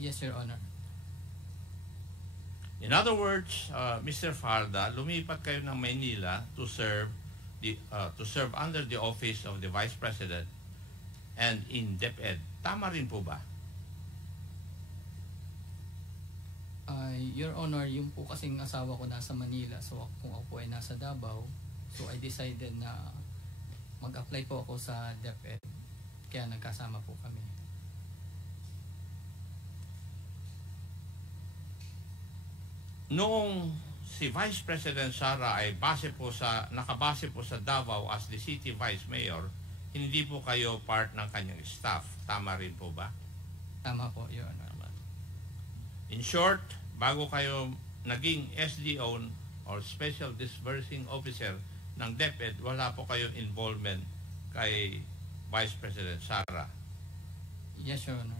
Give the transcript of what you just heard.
Yes, Your Honor. In other words, Mr. Farda, lumipat kayo ng Maynila to serve under the office of the Vice President and in DepEd. Tama rin po ba? Your Honor, yung po kasing asawa ko nasa Manila, so kung ako po ay nasa Davao, so I decided na mag-apply po ako sa DepEd, kaya nagkasama po kami. Noong si Vice President Sara ay nakabase po sa Davao as the City Vice Mayor, hindi po kayo part ng kanyang staff. Tama rin po ba? Tama po, Your Honor. In short, bago kayo naging SDO or Special Disbursing Officer ng DepEd, wala po kayong involvement kay Vice President Sara. Yes, Your Honor.